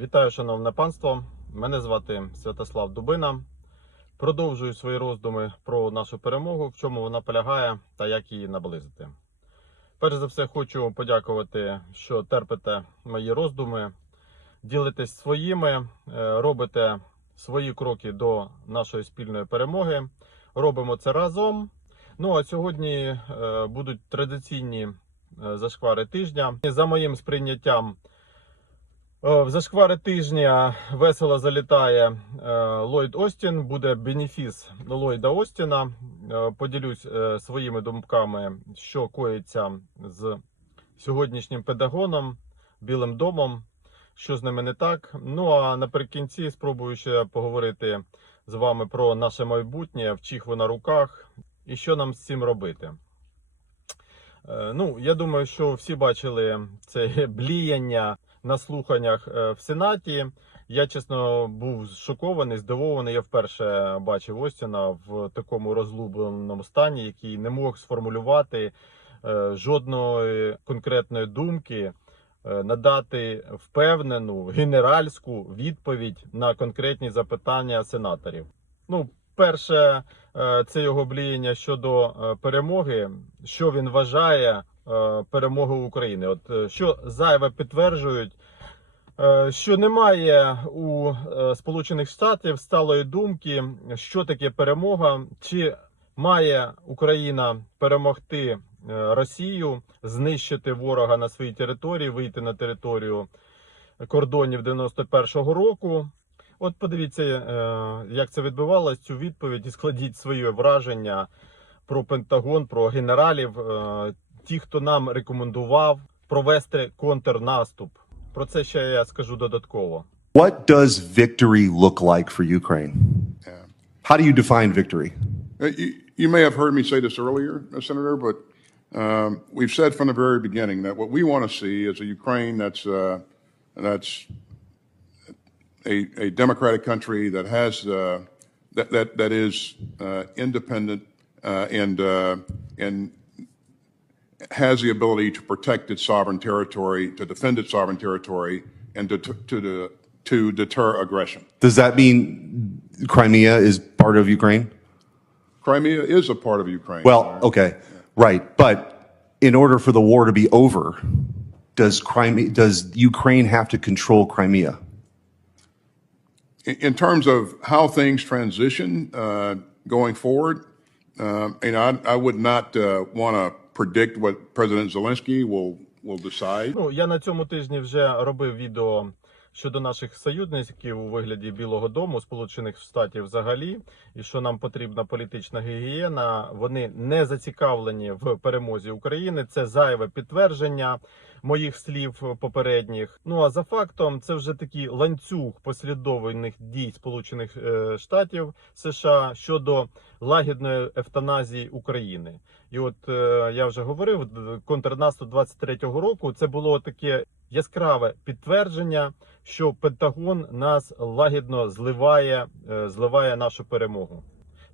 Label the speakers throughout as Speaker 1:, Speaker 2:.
Speaker 1: Вітаю, шановне панство. Мене звати Святослав Дубина. Продовжую свої роздуми про нашу перемогу, в чому вона полягає та як її наблизити. Перш за все, хочу подякувати, що терпите мої роздуми, ділитесь своїми, е, робите свої кроки до нашої спільної перемоги. Робимо це разом. Ну а сьогодні е, будуть традиційні е, зашквари тижня. За моїм сприйняттям. Е, В зашквари тижня весело залітає е, Ллойд Остін. Буде бенефіс Ллойда Остіна. Е, Поділюсь е, своїми думками, що коїться з сьогоднішнім педагоном, Білим домом, що з ними не так. Ну а наприкінці спробую ще поговорити з вами про наше майбутнє, в чих на руках і що нам з цим робити. Е, Ну, я думаю, що всі бачили це бліяння на слуханнях е, в Сенаті. Я чесно був шокований, здивований. Я вперше бачив Остіна в такому розлубленому стані, який не мог сформулювати е, жодної конкретної думки, е, надати впевнену генеральську відповідь на конкретні запитання сенаторів. Ну, перше, це його бліяння щодо перемоги. Що він вважає е, перемогою України? От е, що зайве підтверджують, е, що немає у Сполучених Штатів сталої думки, що таке перемога, чи має Україна перемогти Росію, знищити ворога на своїй території, вийти на територію кордонів 91-го року. От подивіться, як це відбувалось, цю відповідь і складіть своє враження про Пентагон, про генералів, ті, хто нам рекомендував провести контрнаступ. Про це ще я скажу додатково.
Speaker 2: What does victory look like for Ukraine?
Speaker 3: Yeah.
Speaker 2: How do you define victory?
Speaker 3: Uh, You, you may have heard me say this earlier, uh, Senator, but um, we've said from the very beginning that what we want to see is a Ukraine that's uh, that's a, a democratic country that has uh, that that that is uh, independent uh, and uh, and has the ability to protect its sovereign territory, to defend its sovereign territory, and to to to, to deter aggression.
Speaker 2: Does that mean Crimea is part of Ukraine?
Speaker 3: Crimea is a part of Ukraine.
Speaker 2: Well, okay, right. But in order for the war to be over, does Crimea, does Ukraine have to control Crimea?
Speaker 3: in, in terms of how things transition uh, going forward, um, and I, I would not uh, want to predict what President Zelensky will will decide.
Speaker 1: Ну я на цьому тижні вже робив відео щодо наших союзників у вигляді Білого Дому, Сполучених Штатів взагалі, і що нам потрібна політична гігієна. Вони не зацікавлені в перемозі України. Це зайве підтвердження моїх слів попередніх. Ну а за фактом, це вже такий ланцюг послідовних дій Сполучених е, Штатів США щодо лагідної евтаназії України. І от е, я вже говорив, контрнаступ 23-го року це було таке яскраве підтвердження, що Пентагон нас лагідно зливає, е, зливає нашу перемогу.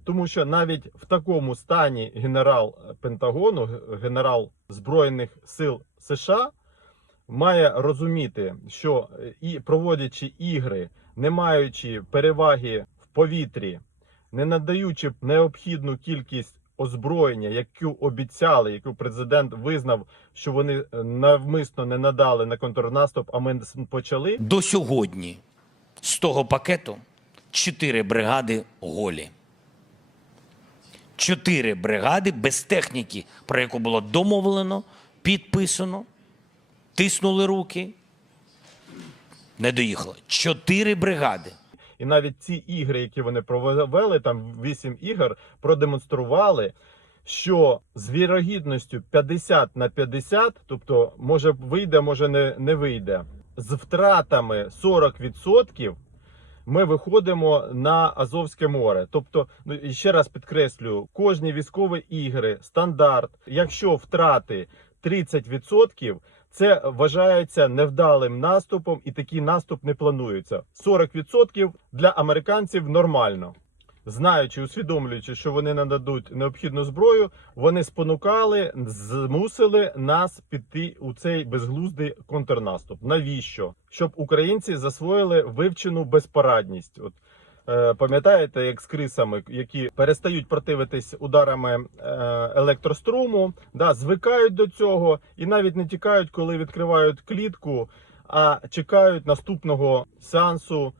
Speaker 1: Тому що навіть в такому стані генерал Пентагону, генерал Збройних сил США, має розуміти, що е, і проводячи ігри, не маючи переваги в повітрі, не надаючи необхідну кількість озброєння, яку обіцяли, яку президент визнав, що вони е, навмисно не надали на контрнаступ, а ми почали.
Speaker 4: До сьогодні з того пакету чотири бригади голі. Чотири бригади без техніки, про яку було домовлено, підписано, тиснули руки. Не доїхало. Чотири бригади.
Speaker 1: І навіть ці ігри, які вони провели, там 8 ігор, продемонстрували, що з вірогідністю 50 на 50, тобто може вийде, може не, не вийде, з втратами 40%, ми виходимо на Азовське море. Тобто, ну ще раз підкреслюю, кожні військові ігри, стандарт, якщо втрати 30%, це вважається невдалим наступом, і такий наступ не планується. 40% для американців нормально. знаючи, усвідомлюючи, що вони нададуть необхідну зброю, вони спонукали, змусили нас піти у цей безглуздий контрнаступ. Навіщо? Щоб українці засвоїли вивчену безпорадність. От Пам'ятаєте, як з крисами, які перестають противитись ударами е, електроструму, да, звикають до цього і навіть не тікають, коли відкривають клітку, а чекають наступного сеансу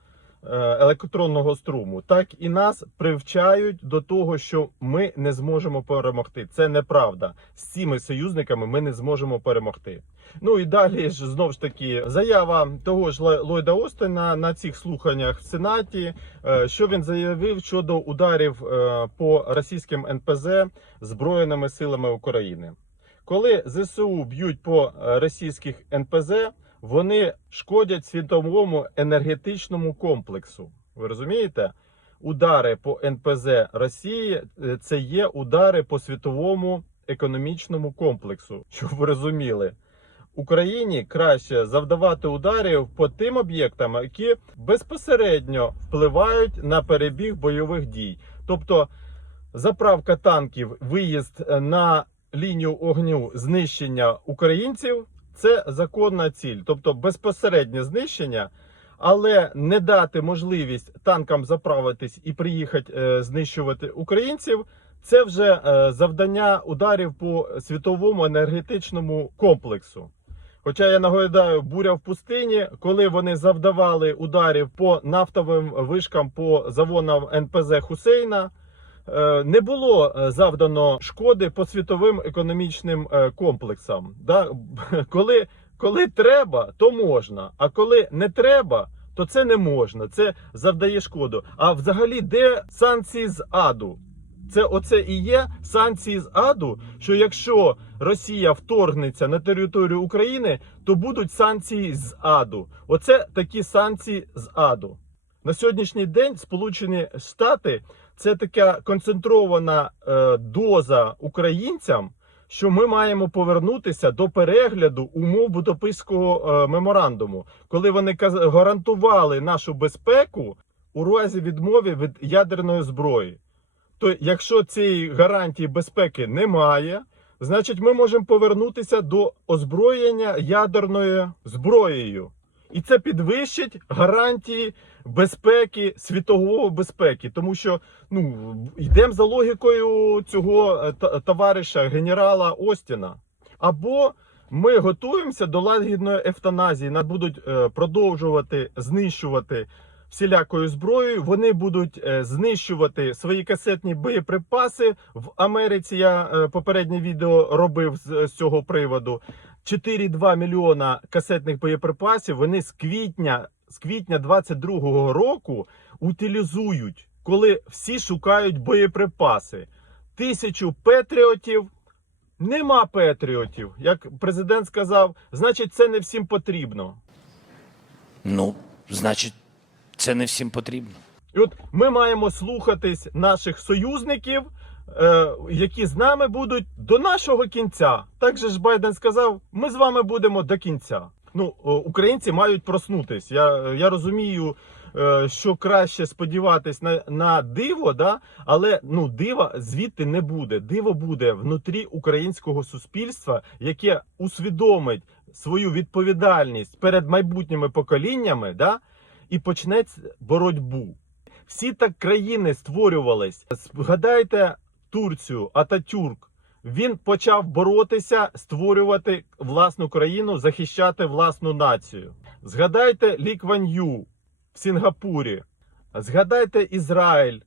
Speaker 1: е, електронного струму. Так і нас привчають до того, що ми не зможемо перемогти. Це неправда. З цими союзниками ми не зможемо перемогти. Ну і далі ж знову ж таки заява того ж Лой- Ллойда Остина на цих слуханнях в Сенаті. Е, Що він заявив щодо ударів е, по російським НПЗ збройними силами України? Коли ЗСУ б'ють по е, російських НПЗ, вони шкодять світовому енергетичному комплексу. Ви розумієте? Удари по НПЗ Росії це є удари по світовому економічному комплексу, щоб ви розуміли. Україні краще завдавати ударів по тим об'єктам, які безпосередньо впливають на перебіг бойових дій. Тобто заправка танків, виїзд е, на лінію огню, знищення українців це законна ціль, тобто безпосереднє знищення, але не дати можливість танкам заправитись і приїхати е, знищувати українців. Це вже е, завдання ударів по світовому енергетичному комплексу. Хоча я нагадаю, буря в пустині, коли вони завдавали ударів по нафтовим вишкам по заводам НПЗ Хусейна, е, не було е, завдано шкоди по світовим економічним е, комплексам. Коли, коли треба, то можна. А коли не треба, то це не можна. Це завдає шкоду. А взагалі, де санкції з аду? Це оце і є санкції з аду. Що якщо Росія вторгнеться на територію України, то будуть санкції з аду. Оце такі санкції з аду. На сьогоднішній день Сполучені Штати це така концентрована е, доза українцям, що ми маємо повернутися до перегляду умов Будапештського е, меморандуму, коли вони гарантували нашу безпеку у разі відмови від ядерної зброї. То якщо цієї гарантії безпеки немає, значить ми можемо повернутися до озброєння ядерною зброєю. І це підвищить гарантії безпеки, світового безпеки. Тому що ну, йдемо за логікою цього е, товариша генерала Остіна. Або ми готуємося до лагідної евтаназії, нас будуть е, продовжувати знищувати всілякою зброєю. Вони будуть е, знищувати свої касетні боєприпаси. В Америці я е, попереднє відео робив з, цього приводу. 4,2 мільйона касетних боєприпасів. Вони з квітня, з квітня 22-го року утилізують, коли всі шукають боєприпаси. Тисячу петріотів. Нема петріотів, як президент сказав, значить, це не всім потрібно.
Speaker 4: Ну, значить, це не всім потрібно.
Speaker 1: І от ми маємо слухатись наших союзників, е, які з нами будуть до нашого кінця. Так же ж Байден сказав: ми з вами будемо до кінця. Ну, о, українці мають проснутись. Я, я розумію, е, що краще сподіватись на, на диво, да? але ну, дива звідти не буде. Диво буде внутрі українського суспільства, яке усвідомить свою відповідальність перед майбутніми поколіннями, да? І почне боротьбу. Всі так країни створювались. Згадайте Турцію, Ататюрк. Він почав боротися, створювати власну країну, захищати власну націю. Згадайте Лі Кван Ю в Сінгапурі. Згадайте Ізраїль.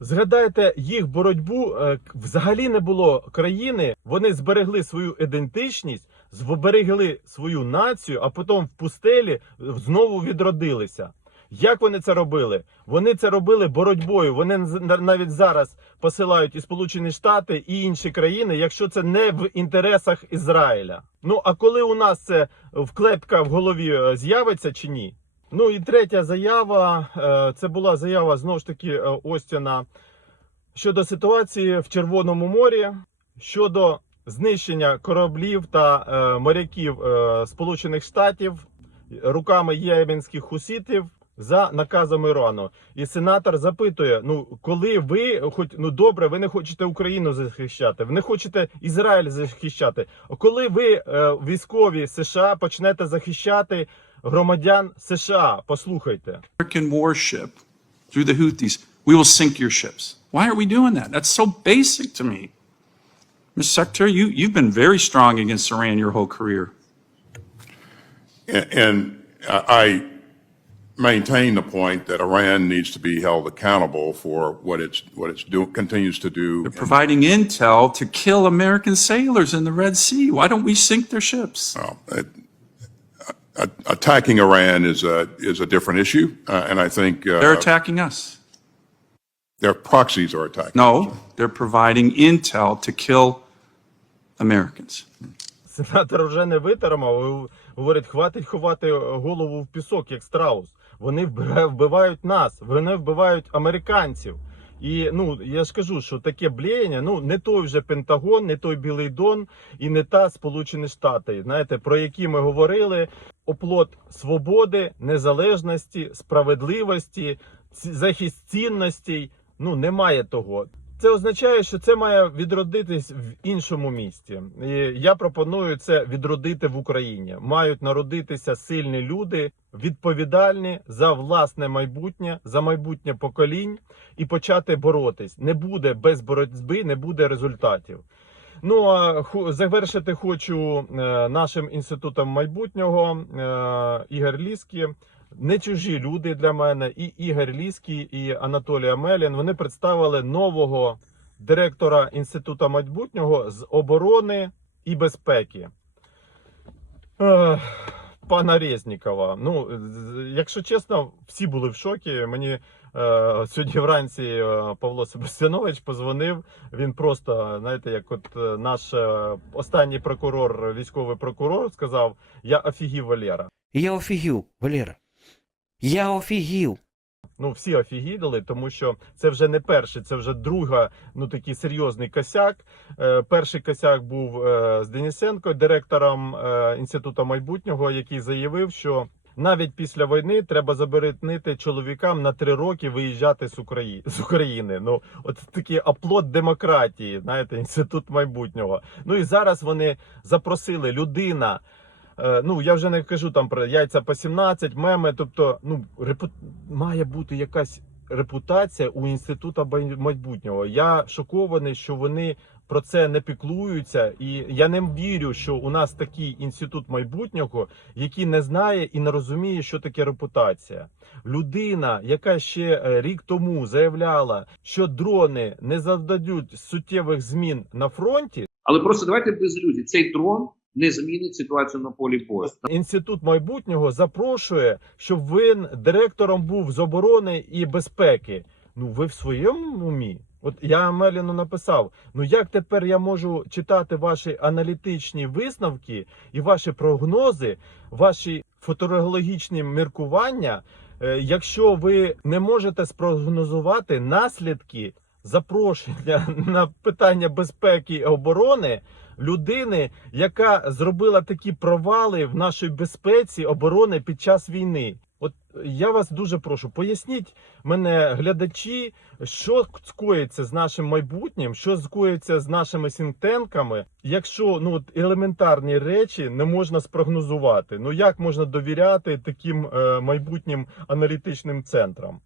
Speaker 1: Згадайте їх боротьбу. Е, Взагалі не було країни. Вони зберегли свою ідентичність, зберегли свою націю, а потім в пустелі знову відродилися. Як вони це робили? Вони це робили боротьбою. Вони навіть зараз посилають і Сполучені Штати і інші країни, якщо це не в інтересах Ізраїля. Ну а коли у нас це вклепка в голові е, з'явиться чи ні? Ну і третя заява е, це була заява знову ж таки е, Остіна щодо ситуації в Червоному морі, щодо знищення кораблів та е, моряків е, Сполучених Штатів руками єменських хуситів. за наказом Ірану. І сенатор запитує: ну коли ви хоч ну добре, ви не хочете Україну захищати, ви не хочете Ізраїль захищати. Коли ви е, військові США почнете захищати громадян США? Послухайте.
Speaker 5: Warship through the Houthis, we will sink your ships. Why are we doing that? That's so basic to me. Mr. Secretary, you, you've been very strong against Iran your whole career.
Speaker 3: And, and I maintain the point that Iran needs to be held accountable for what it's, what it's continues to do.
Speaker 5: They're providing intel to kill American sailors in the Red Sea. Why don't we sink their ships?
Speaker 3: Attacking Iran is a, is a different issue, uh, and I think. uh,
Speaker 5: They're attacking us.
Speaker 3: Their proxies are attacking.
Speaker 5: No, they're providing intel to kill Americans.
Speaker 1: Сенатор вже не витримав. і Говорить, хватить ховати голову в пісок, як страус. Вони вбивають нас, вони вбивають американців. І ну я ж кажу, що таке блеяння, ну не той вже Пентагон, не той Білий Дон і не та Сполучені Штати, знаєте, про які ми говорили. Оплот свободи, незалежності, справедливості, ці- захист цінностей. Ну немає того. Це означає, що це має відродитись в іншому місті. І я пропоную це відродити в Україні. Мають народитися сильні люди, відповідальні за власне майбутнє, за майбутнє поколінь і почати боротись. Не буде без боротьби, не буде результатів. Ну а завершити хочу е, нашим інститутом майбутнього е, Ігор Ліський. Не чужі люди для мене, і Ігор Ліський, і Анатолій Амелін. Вони представили нового директора інституту майбутнього з оборони і безпеки. Пана Резнікова. Ну, якщо чесно, всі були в шокі. Мені е, сьогодні вранці е, Павло Себастьянович позвонив. Він просто, знаєте, як от е, наш е, останній прокурор, військовий прокурор, сказав: Я офігів Валера.
Speaker 4: Я офігів, Валера. Я офігів.
Speaker 1: Ну, всі офігідали, тому що це вже не перший, це вже друга, ну такий серйозний косяк. Е, перший косяк був е, з Денисенко, директором е, інституту майбутнього, який заявив, що навіть після війни треба заборонити чоловікам на три роки виїжджати з України з України. Ну, от такий оплот демократії, знаєте, інститут майбутнього. Ну і зараз вони запросили людина. Е, Ну, я вже не кажу там про яйця по 17, меми. Тобто, ну репу... має бути якась репутація у інституту майбутнього. Я шокований, що вони про це не піклуються, і я не вірю, що у нас такий інститут майбутнього, який не знає і не розуміє, що таке репутація. Людина, яка ще е, рік тому заявляла, що дрони не завдадуть суттєвих змін на фронті,
Speaker 6: Але просто давайте без ілюзій. Цей дрон не змінить ситуацію на полі бою.
Speaker 1: Інститут майбутнього запрошує, щоб він директором був з оборони і безпеки. Ну ви в своєму умі? От я Меліну написав: ну як тепер я можу читати ваші аналітичні висновки і ваші прогнози, ваші футурологічні міркування, е, якщо ви не можете спрогнозувати наслідки запрошення на питання безпеки і оборони людини, яка зробила такі провали в нашій безпеці оборони під час війни. От я вас дуже прошу, поясніть мене, глядачі, що скоїться з нашим майбутнім, що скоїться з нашими сінтенками, якщо ну от елементарні речі не можна спрогнозувати. Ну як можна довіряти таким е, майбутнім аналітичним центрам?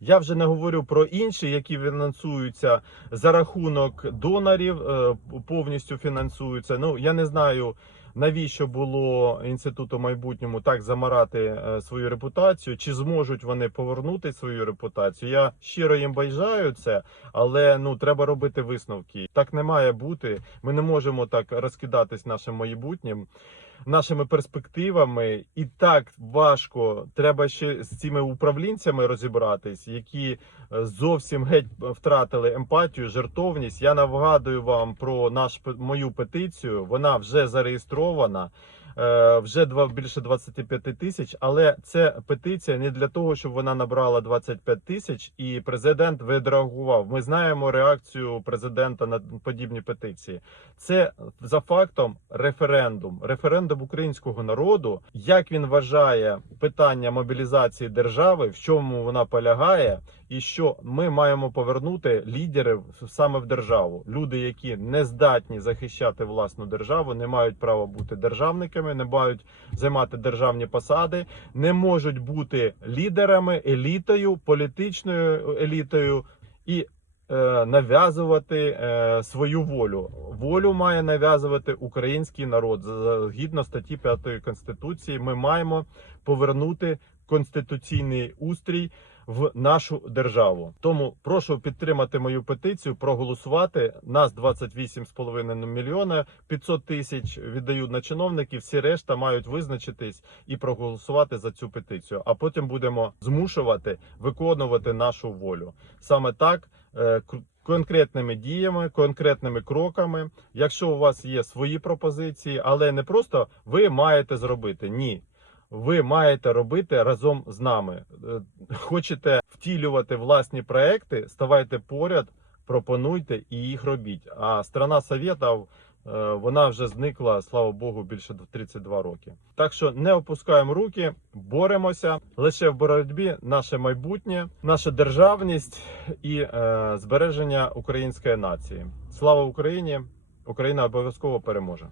Speaker 1: Я вже не говорю про інші, які фінансуються за рахунок донорів, е, повністю фінансуються. Ну я не знаю навіщо було інституту майбутньому так замарати е, свою репутацію, чи зможуть вони повернути свою репутацію. Я щиро їм бажаю це, але ну треба робити висновки. Так не має бути. Ми не можемо так розкидатись нашим майбутнім нашими перспективами, і так важко. Треба ще з цими управлінцями розібратись, які е, зовсім геть втратили емпатію, жертовність. Я нагадую вам про наш мою петицію. Вона вже зареєстрована. Е, вже більше 25 тисяч. Але це петиція не для того, щоб вона набрала 25 тисяч, і президент відреагував. Ми знаємо реакцію президента на подібні петиції. Це за фактом референдум, референдум українського народу. Як він вважає питання мобілізації держави, в чому вона полягає, і що ми маємо повернути лідерів саме в державу. Люди, які не здатні захищати власну державу, не мають права бути державниками, не мають займати державні посади, не можуть бути лідерами, елітою, політичною елітою і е, нав'язувати е, свою волю. Волю має нав'язувати український народ. Згідно статті 5 Конституції, ми маємо повернути конституційний устрій в нашу державу. Тому прошу підтримати мою петицію, проголосувати. Нас 28,5 мільйона 500 тисяч віддають на чиновників. Всі решта мають визначитись і проголосувати за цю петицію. А потім будемо змушувати виконувати нашу волю. Саме так. е, Конкретними діями, конкретними кроками. Якщо у вас є свої пропозиції, але не просто ви маєте зробити. Ні, ви маєте робити разом з нами. Е, Хочете втілювати власні проекти, ставайте поряд, пропонуйте і їх робіть. А страна Совєтів, е, вона вже зникла, слава Богу, більше 32 роки. Так що не опускаємо руки, боремося. Лише в боротьбі наше майбутнє, наша державність і е, збереження української нації. Слава Україні! Україна обов'язково переможе.